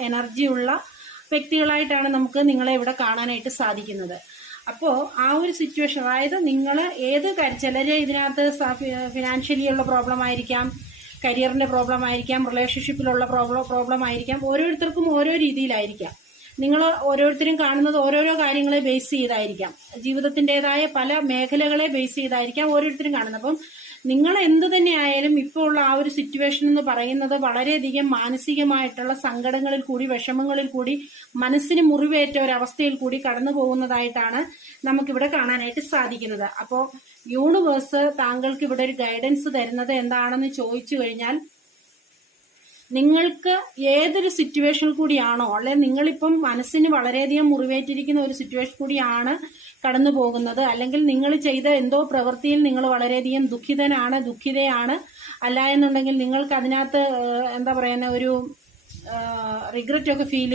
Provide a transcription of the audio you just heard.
എനർജിയുള്ള വ്യക്തികളായിട്ടാണ് നമുക്ക് നിങ്ങളെ ഇവിടെ കാണാനായിട്ട് സാധിക്കുന്നത്. അപ്പോൾ ആ ഒരു സിറ്റുവേഷൻ അതായത് നിങ്ങൾ ഏത് ചിലർ ഇതിനകത്ത് ഫിനാൻഷ്യലി ഉള്ള പ്രോബ്ലം ആയിരിക്കാം കരിയറിന്റെ പ്രോബ്ലം ആയിരിക്കാം റിലേഷൻഷിപ്പിലുള്ള പ്രോബ്ലം പ്രോബ്ലം ആയിരിക്കാം ഓരോരുത്തർക്കും ഓരോ രീതിയിലായിരിക്കാം. നിങ്ങൾ ഓരോരുത്തരും കാണുന്നത് ഓരോരോ കാര്യങ്ങളെ ബേസ് ചെയ്തായിരിക്കാം. ജീവിതത്തിന്റെതായ പല മേഖലകളെ ബേസ് ചെയ്തായിരിക്കാം ഓരോരുത്തരും കാണുന്നത്. അപ്പം നിങ്ങൾ എന്ത് തന്നെ ആയാലും ഇപ്പോൾ ഉള്ള ആ ഒരു സിറ്റുവേഷൻ എന്ന് പറയുന്നത് വളരെയധികം മാനസികമായിട്ടുള്ള സങ്കടങ്ങളിൽ കൂടി വിഷമങ്ങളിൽ കൂടി മനസ്സിന് മുറിവേറ്റ ഒരവസ്ഥയിൽ കൂടി കടന്നു പോകുന്നതായിട്ടാണ് നമുക്കിവിടെ കാണാനായിട്ട് സാധിക്കുന്നത്. അപ്പോൾ യൂണിവേഴ്സ് താങ്കൾക്ക് ഇവിടെ ഒരു ഗൈഡൻസ് തരുന്നത് എന്താണെന്ന് ചോദിച്ചു കഴിഞ്ഞാൽ നിങ്ങൾക്ക് ഏതൊരു സിറ്റുവേഷൻ കൂടിയാണോ അല്ലെ നിങ്ങളിപ്പം മനസ്സിന് വളരെയധികം മുറിവേറ്റിരിക്കുന്ന ഒരു സിറ്റുവേഷൻ കൂടിയാണ് കടന്നു പോകുന്നത് അല്ലെങ്കിൽ നിങ്ങൾ ചെയ്ത എന്തോ പ്രവൃത്തിയിൽ നിങ്ങൾ വളരെയധികം ദുഃഖിതനാണ് ദുഃഖിതയാണ് അല്ല എന്നുണ്ടെങ്കിൽ നിങ്ങൾക്ക് അതിനകത്ത് എന്താ പറയുന്ന ഒരു റിഗ്രറ്റ് ഒക്കെ ഫീൽ